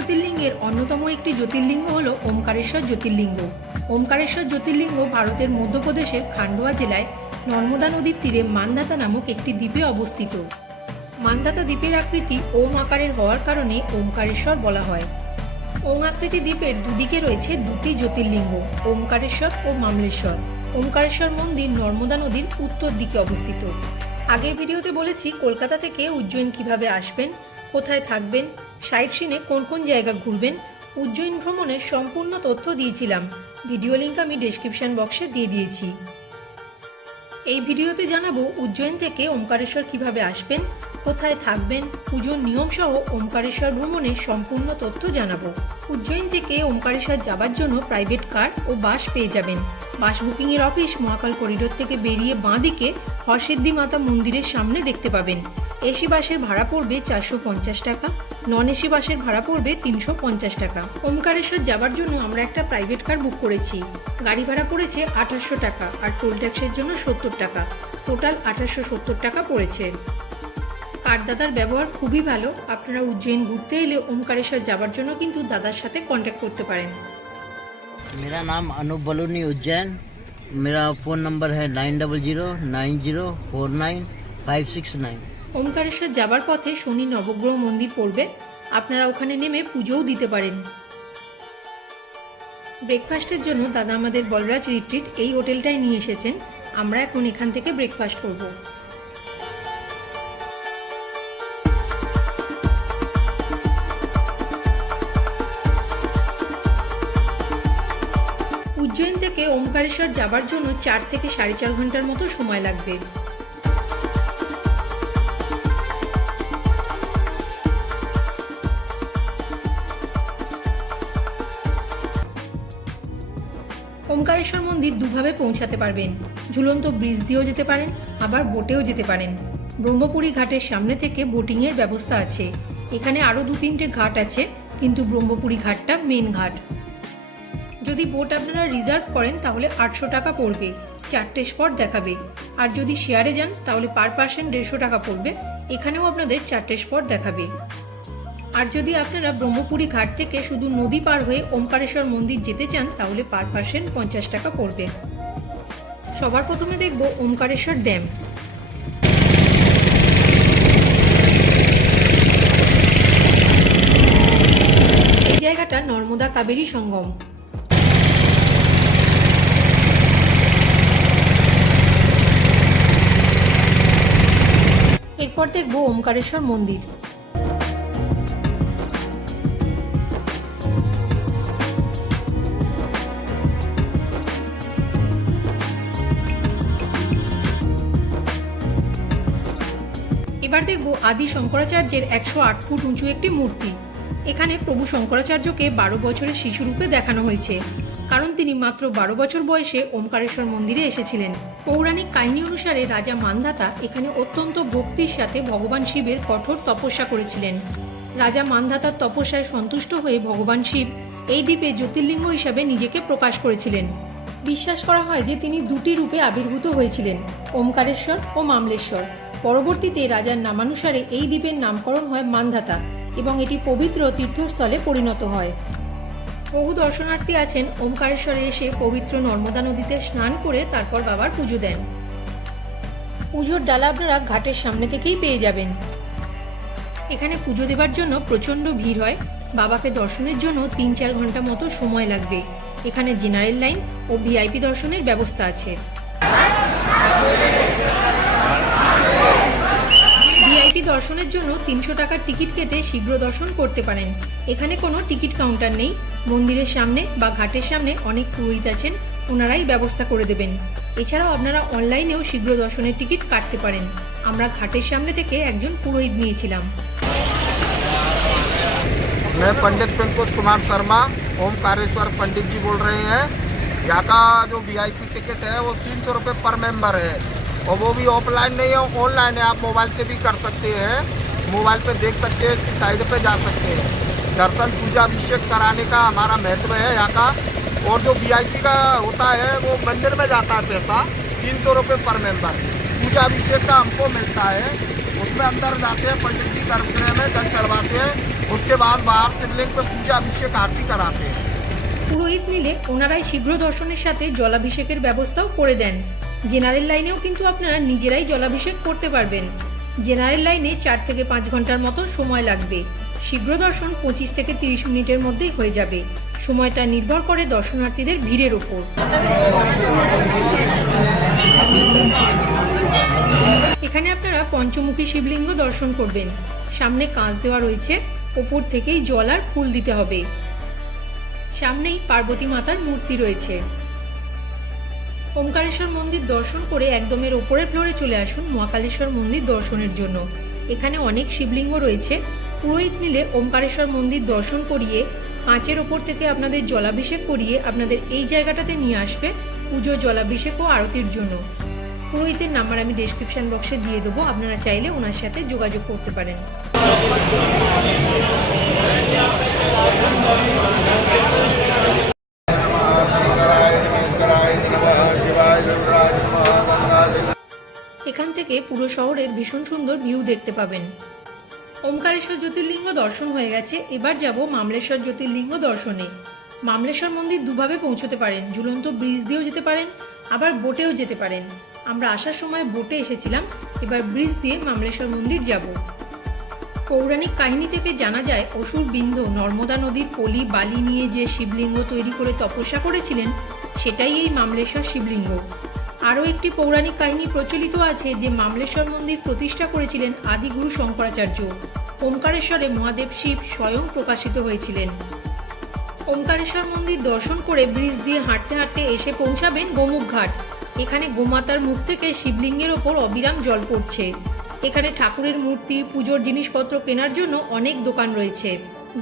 জ্যোতির্লিঙ্গের অন্যতম একটি জ্যোতির্লিঙ্গ হল ওমকারেশ্বর জ্যোতির্লিঙ্গ। ওমকারেশ্বর জ্যোতির্লিঙ্গ ভারতের মধ্যপ্রদেশের খান্ডোয়া জেলায় নর্মদা নদীর তীরে মান্ধাতা নামক একটি দ্বীপে অবস্থিত। মান্ধাতা দ্বীপের আকৃতি ওম আকারের হওয়ার কারণে ওমকারেশ্বর বলা হয়। ওম আকৃতি দ্বীপের দুদিকে রয়েছে দুটি জ্যোতির্লিঙ্গ, ওমকারেশ্বর ও মামলেশ্বর। ওমকারেশ্বর মন্দির নর্মদা নদীর উত্তর দিকে অবস্থিত। আগের ভিডিওতে বলেছি কলকাতা থেকে উজ্জয়িন কিভাবে আসবেন, কোথায় থাকবেন, সাইট সিনে কোন কোন জায়গা ঘুরবেন। উজ্জয়িন ভ্রমণের সম্পূর্ণ তথ্য দিয়েছিলাম, ভিডিও লিঙ্ক আমি ডেসক্রিপশন বক্সে দিয়ে দিয়েছি। এই ভিডিওতে জানাবো উজ্জয়িন থেকে ওমকারেশ্বর কিভাবে আসবেন, কোথায় থাকবেন, পুজোর নিয়ম সহ ওমকারেশ্বর ভ্রমণের সম্পূর্ণ তথ্য জানাবো। উজ্জয়িন থেকে ওমকারেশ্বর যাবার জন্য প্রাইভেট কার ও বাস পেয়ে যাবেন। বাস বুকিংয়ের অফিস মহাকাল করিডোর থেকে বেরিয়ে বাঁদিকে হরসিদ্ধি মাতা মন্দিরের সামনে দেখতে পাবেন। এসি বাসের ভাড়া পড়বে 450 টাকা, নন এসি বাসের ভাড়া পড়বে 350 টাকা। ওমকারেশ্বর যাবার জন্য আমরা একটা প্রাইভেট কার বুক করেছি। গাড়ি ভাড়া পড়েছে 2800 টাকা আর টোল ট্যাক্সের জন্য 70 টাকা, টোটাল 1870 টাকা পড়েছে। কার দাদার ব্যবহার খুবই ভালো। আপনারা উজ্জয়িন ঘুরতে এলে ওমকারেশ্বর যাবার জন্য কিন্তু দাদার সাথে কন্ট্যাক্ট করতে পারেন। मेरा नाम अनूप बलूनी उज्जैन। मेरा फ़ोन नंबर है 9090495569। ওমকারেশ্বর যাবার পথে শনি নবগ্রহ মন্দির পড়বে, আপনারা ওখানে নেমে পুজোও দিতে পারেন। ব্রেকফাস্টের জন্য দাদা আমাদের বলরাজ রিট্রিট এই হোটেলটাই নিয়ে এসেছেন। আমরা এখন এখান থেকে ব্রেকফাস্ট করব। উজ্জয়িন থেকে ওমকারেশ্বর যাবার জন্য 4 থেকে 4.5 ঘন্টার মতো সময় লাগবে। ওমকারেশ্বর মন্দির দুভাবে পৌঁছাতে পারবেন, ঝুলন্ত ব্রিজ দিয়েও যেতে পারেন, আবার বোটেও যেতে পারেন। ব্রহ্মপুরী ঘাটের সামনে থেকে বোটিংয়ের ব্যবস্থা আছে। এখানে আরও 2-3টে ঘাট আছে, কিন্তু ব্রহ্মপুরী ঘাটটা মেন ঘাট। যদি বোট আপনারা রিজার্ভ করেন তাহলে 800 টাকা পড়বে, 4টে স্পট দেখাবে। আর যদি শেয়ারে যান তাহলে পার পার্সন 150 টাকা পড়বে, এখানেও আপনাদের 4টে স্পট দেখাবে। আর যদি আপনারা ব্রহ্মপুরী ঘাট থেকে শুধু নদী পার হয়ে ওমকারেশ্বর মন্দির যেতে চান তাহলে পার পার্সন 50 টাকা পড়বে। সবার প্রথমে দেখব ওমকারেশ্বর ড্যাম। এই জায়গাটা নর্মদা কাবেরী সঙ্গম। এরপর দেখব ওমকারেশ্বর মন্দির। এবার দেখব আদি শঙ্করাচার্যের 108 ফুট উঁচু একটি মূর্তি। এখানে প্রভু শঙ্করাচার্যকে 12 বছরের শিশুরূপে দেখানো হয়েছে, কারণ তিনি মাত্র 12 বছর বয়সে ওমকারেশ্বর মন্দিরে এসেছিলেন। পৌরাণিক কাহিনী অনুসারে রাজা মান্ধাতা এখানে অত্যন্ত ভক্তির সাথে ভগবান শিবের কঠোর তপস্যা করেছিলেন। রাজা মান্ধাতার তপস্যায় সন্তুষ্ট হয়ে ভগবান শিব এই দ্বীপে জ্যোতির্লিঙ্গ হিসাবে নিজেকে প্রকাশ করেছিলেন। বিশ্বাস করা হয় যে তিনি দুটি রূপে আবির্ভূত হয়েছিলেন, ওমকারেশ্বর ও মামলেশ্বর। পরবর্তীতে রাজার নামানুসারে এই দ্বীপের নামকরণ হয় মান্ধাতা এবং এটি পবিত্র তীর্থস্থলে পরিণত হয়। বহু দর্শনার্থী আছেন ওমকারেশ্বরে এসে পবিত্র নর্মদা নদীতে স্নান করে তারপর বাবার পুজো দেন। পুজোর ডালা আপনারা ঘাটের সামনে থেকেই পেয়ে যাবেন। এখানে পুজো দেবার জন্য প্রচণ্ড ভিড় হয়। বাবাকে দর্শনের জন্য 3-4 ঘন্টা মতো সময় লাগবে। এখানে জেনারেল লাইন ও ভিআইপি দর্শনের ব্যবস্থা আছে। ভিআইপি দর্শনের জন্য 300 টাকার টিকিট কেটে শীঘ্র দর্শন করতে পারেন। এখানে কোনো টিকিট কাউন্টার নেই। মন্দিরের সামনে বা ঘাটের সামনে অনেক পুরোহিত আছেন, ওনারাই ব্যবস্থা করে দেবেন। এছাড়াও আপনারা অনলাইনেও শীঘ্র দর্শনের টিকিট কাটতে পারেন। আমরা ঘাটের সামনে থেকে একজন পুরোহিত নিয়েছিলাম। मैं पंडित पिंकुश कुमार शर्मा, ओमकारेश्वर पंडित जी बोल रहे हैं। यहाँ का जो वीआईपी टिकट है वो 300 रुपये पर मेंबर है, और वो भी ऑफलाइन नहीं है, ऑनलाइन है। आप मोबाइल से भी कर सकते हैं, मोबाइल पे देख सकते हैं, इसकी साइड पे जा सकते हैं। दर्शन पूजा अभिषेक कराने का हमारा महत्व है यहाँ का। और जो वीआईपी का होता है वो मंदिर में जाता है पैसा, 300 रुपये पर मेंबर। पूजा अभिषेक का हमको मिलता है, उसमें अंदर जाते हैं, पंडित जी गर्भगृह में जल चढ़वाते हैं, उसके बाद बाहर शिवलिंग पे पूजा अभिषेक आरती कराते हैं। পুরোহিত নিলে ওনারাই শীঘ্র দর্শনের সাথে জলাভিষেকের ব্যবস্থাও করে দেন। জেনারেল লাইনেও কিন্তু আপনারা নিজেরাই জলাভিষেক করতে পারবেন। জেনারেল লাইনে 4 থেকে 5 ঘন্টার মতো সময় লাগবে। শীঘ্র দর্শন 25 থেকে 30 মিনিটের মধ্যেই হয়ে যাবে। সময়টা নির্ভর করে দর্শনার্থীদের ভিড়ের ওপর। এখানে আপনারা পঞ্চমুখী শিবলিঙ্গ দর্শন করবেন। সামনে কাঁচ দেওয়া রয়েছে, ওপর থেকেই জল আর ফুল দিতে হবে। সামনেই পার্বতী মাতার মূর্তি রয়েছে। ওমকারেশ্বর মন্দির দর্শন করে একদমের ওপরের ফ্লোরে চলে আসুন মহাকালেশ্বর মন্দির দর্শনের জন্য। এখানে অনেক শিবলিঙ্গ রয়েছে। পুরোহিত নিলে ওমকারেশ্বর মন্দির দর্শন করিয়ে কাঁচের ওপর থেকে আপনাদের জলাভিষেক করিয়ে আপনাদের এই জায়গাটাতে নিয়ে আসবে পুজো, জলাভিষেক ও আরতির জন্য। পুরোহিতের নাম্বার আমি ডেসক্রিপশন বক্সে দিয়ে দেবো, আপনারা চাইলে ওনার সাথে যোগাযোগ করতে পারেন। এখান থেকে পুরো শহরের ভীষণ সুন্দর ভিউ দেখতে পাবেন। ওমকারেশ্বর জ্যোতির্লিঙ্গ দর্শন হয়ে গেছে, এবার যাব মামলেশ্বর জ্যোতির্লিঙ্গ দর্শনে। মামলেশ্বর মন্দির দুভাবে পৌঁছতে পারেন, ঝুলন্ত ব্রিজ দিয়েও যেতে পারেন, আবার বোটেও যেতে পারেন। আমরা আসার সময় বোটে এসেছিলাম, এবার ব্রিজ দিয়ে মামলেশ্বর মন্দির যাব। পৌরাণিক কাহিনী থেকে জানা যায় অসুর বিন্ধ নর্মদা নদীর পলি বালি নিয়ে যে শিবলিঙ্গ তৈরি করে তপস্যা করেছিলেন, সেটাই এই মামলেশ্বর শিবলিঙ্গ। আরও একটি পৌরাণিক কাহিনী প্রচলিত আছে যে মামলেশ্বর মন্দির প্রতিষ্ঠা করেছিলেন আদিগুরু শঙ্করাচার্য। ওমকারেশ্বরে মহাদেব শিব স্বয়ং প্রকাশিত হয়েছিলেন। ওমকারেশ্বর মন্দির দর্শন করে ব্রিজ দিয়ে হাঁটতে হাঁটতে এসে পৌঁছাবেন গোমুখ ঘাট। এখানে গোমাতার মুখ থেকে শিবলিঙ্গের ওপর অবিরাম জল পড়ছে। এখানে ঠাকুরের মূর্তি, পুজোর জিনিসপত্র কেনার জন্য অনেক দোকান রয়েছে।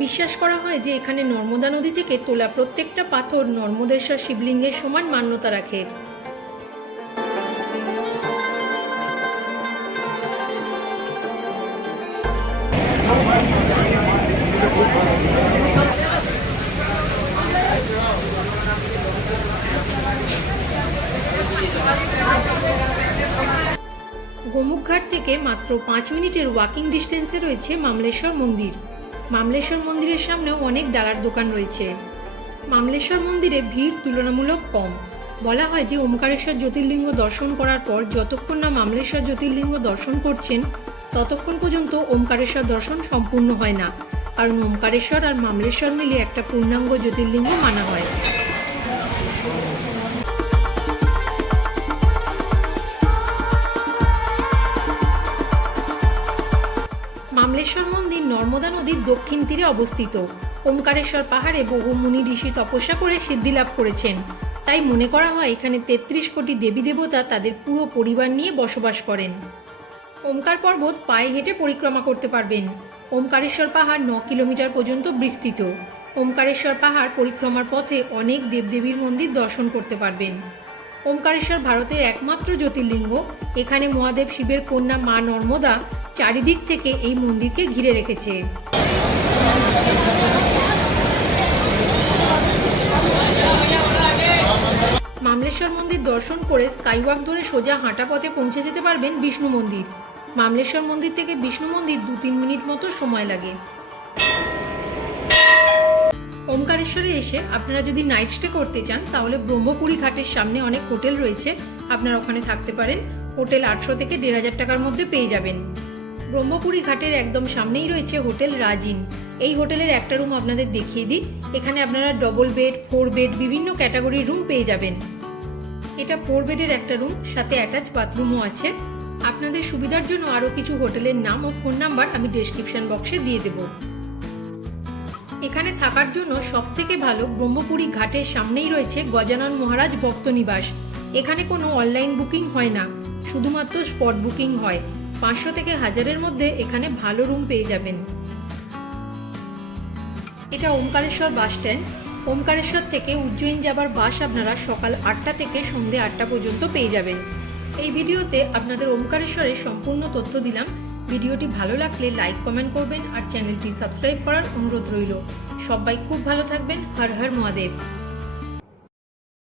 বিশ্বাস করা হয় যে এখানে নর্মদা নদী থেকে তোলা প্রত্যেকটা পাথর নর্মদেশ্বর শিবলিঙ্গের সমান মান্যতা রাখে। গোমুখঘাট থেকে মাত্র 5 মিনিটের ওয়াকিং ডিস্টেন্সে রয়েছে মামলেশ্বর মন্দির। মামলেশ্বর মন্দিরের সামনেও অনেক ডালার দোকান রয়েছে। মামলেশ্বর মন্দিরে ভিড় তুলনামূলক কম। বলা হয় যে ওমকারেশ্বর জ্যোতির্লিঙ্গ দর্শন করার পর যতক্ষণ না মামলেশ্বর জ্যোতির্লিঙ্গ দর্শন করছেন ততক্ষণ পর্যন্ত ওমকারেশ্বর দর্শন সম্পূর্ণ হয় না, কারণ ওমকারেশ্বর আর মামলেশ্বর মিলে একটা পূর্ণাঙ্গ জ্যোতির্লিঙ্গ মানা হয়। মামলেশ্বর মন্দির নর্মদা নদীর দক্ষিণ তীরে অবস্থিত। ওমকারেশ্বর পাহাড়ে বহু মুনি ঋষি তপস্যা করে সিদ্ধি লাভ করেছেন, তাই মনে করা হয় এখানে 33 কোটি দেবী দেবতা তাদের পুরো পরিবার নিয়ে বসবাস করেন। ওমকার পর্বত পায়ে হেঁটে পরিক্রমা করতে পারবেন। ওমকারেশ্বর পাহাড় 9 কিলোমিটার পর্যন্ত বিস্তৃত। ওমকারেশ্বর পাহাড় পরিক্রমার পথে অনেক দেবদেবীর মন্দির দর্শন করতে পারবেন। ওমকারেশ্বর ভারতের একমাত্র জ্যোতির্লিঙ্গ। এখানে মহাদেব শিবের কন্যা মা নর্মদা চারিদিক থেকে এই মন্দিরকে ঘিরে রেখেছে। মামলেশ্বর মন্দির দর্শন করে স্কাইওয়াক ধরে সোজা হাঁটা পথে পৌঁছে যেতে পারবেন বিষ্ণু মন্দির। মামলেশ্বর মন্দির থেকে বিষ্ণু মন্দির 2-3 মিনিট মতো সময় লাগে। ওমকারেশ্বরে এসে আপনারা যদি নাইট স্টে করতে চান তাহলে ব্রহ্মপুরী ঘাটের সামনে অনেক হোটেল রয়েছে, আপনারা ওখানে থাকতে পারেন। হোটেল 800 থেকে 1500 টাকার মধ্যে পেয়ে যাবেন। ব্রহ্মপুরী ঘাটের একদম সামনেই রয়েছে হোটেল রাজিন। এই হোটেলের একটা রুম আপনাদের দেখিয়ে দিই। এখানে আপনারা ডবল বেড, 4 বেড বিভিন্ন ক্যাটাগরির রুম পেয়ে যাবেন। এটা 4 বেডের একটা রুম, সাথে অ্যাটাচ বাথরুমও আছে। আপনাদের সুবিধার জন্য আরও কিছু হোটেলের নাম ও ফোন নাম্বার আমি ডেসক্রিপশন বক্সে দিয়ে দেব। এখানে থাকার জন্য সবথেকে ভালো ব্রহ্মপুরী ঘাটের সামনেই রয়েছে গজানন মহারাজ ভক্ত নিবাস। এখানে কোনো অনলাইন বুকিং হয় না, শুধুমাত্র স্পট বুকিং হয়। 500 থেকে 1000-এর মধ্যে এখানে ভালো রুম পেয়ে যাবেন। এটা ওমকারেশ্বর বাস স্ট্যান্ড। ওমকারেশ্বর থেকে উজ্জয়িন যাবার বাস আপনারা সকাল 8টা থেকে সন্ধ্যে 8টা পর্যন্ত পেয়ে যাবেন। এই ভিডিওতে আপনাদের ওমকারেশ্বরের সম্পূর্ণ তথ্য দিলাম। ভিডিওটি ভালো লাগলে লাইক, কমেন্ট করবেন আর চ্যানেলটি সাবস্ক্রাইব করার অনুরোধ রইল। সবাই খুব ভালো থাকবেন। হর হর মহাদেব।